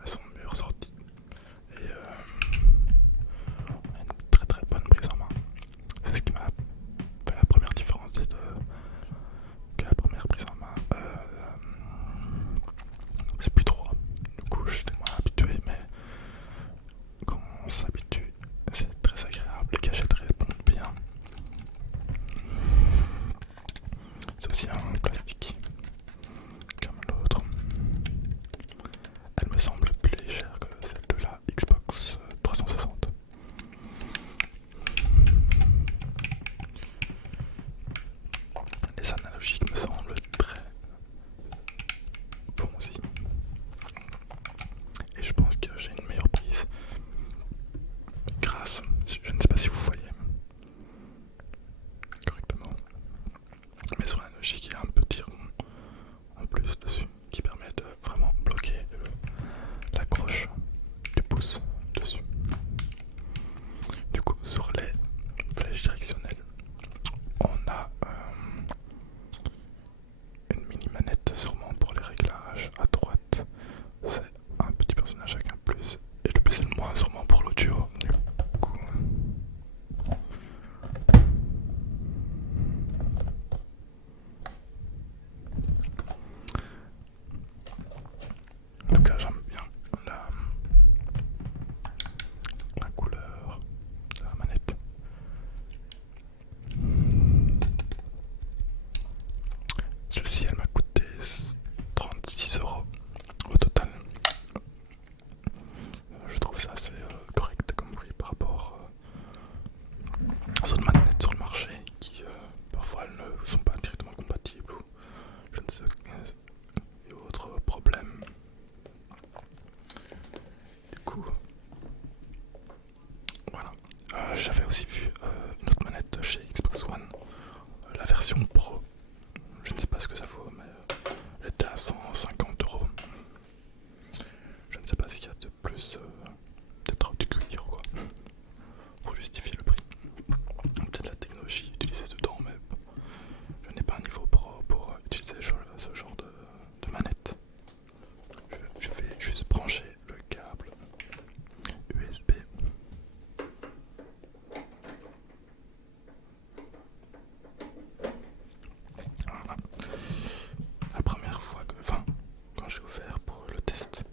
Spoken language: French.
elles sont mieux ressorties. Et on a une très très bonne prise en main. C'est ce qui m'a fait la première différence des deux. Que la première prise en main, c'est plus trop. Du coup, j'étais moins habitué, mais quand on s'habitue, c'est très agréable. Les gâchettes répondent bien. C'est aussi un plastique comme l'autre. Elle me semble plus légère que celle de la Xbox 360. Les analogiques me semblent très bons aussi. Et je pense que j'ai une meilleure prise grâce, je ne sais pas si vous voyez correctement, mais sur l'analogique il y a un petit rond en plus dessus qui permet de vraiment bloquer l'accroche du pouce dessus. Du coup, sur les flèches directionnelles, on a une mini manette sûrement pour les réglages. À droite, c'est un petit personnage avec un plus, et le plus et le moins sûrement pour l'audio. Du coup, en tout cas, j'aime bien la couleur de la manette. Celle-ci, elle m'a coûté 36€ au total. Je trouve ça assez correct comme prix par rapport aux autres manettes sur le marché qui parfois elles ne sont pas directement compatibles ou je ne sais et autres problèmes. Du coup, voilà. J'avais aussi vu une autre manette de chez Xbox One, la version Pro. Je ne sais pas ce que ça vaut, mais elle était à 150€. Je ne sais pas s'il y a de plus, peut-être du cuir ou quoi, pour justifier le prix. Peut-être la technologie utilisée dedans, mais je n'ai pas un niveau pro pour utiliser ce genre de manette. Je vais juste brancher le câble USB. Voilà. La première fois quand j'ai ouvert pour le test,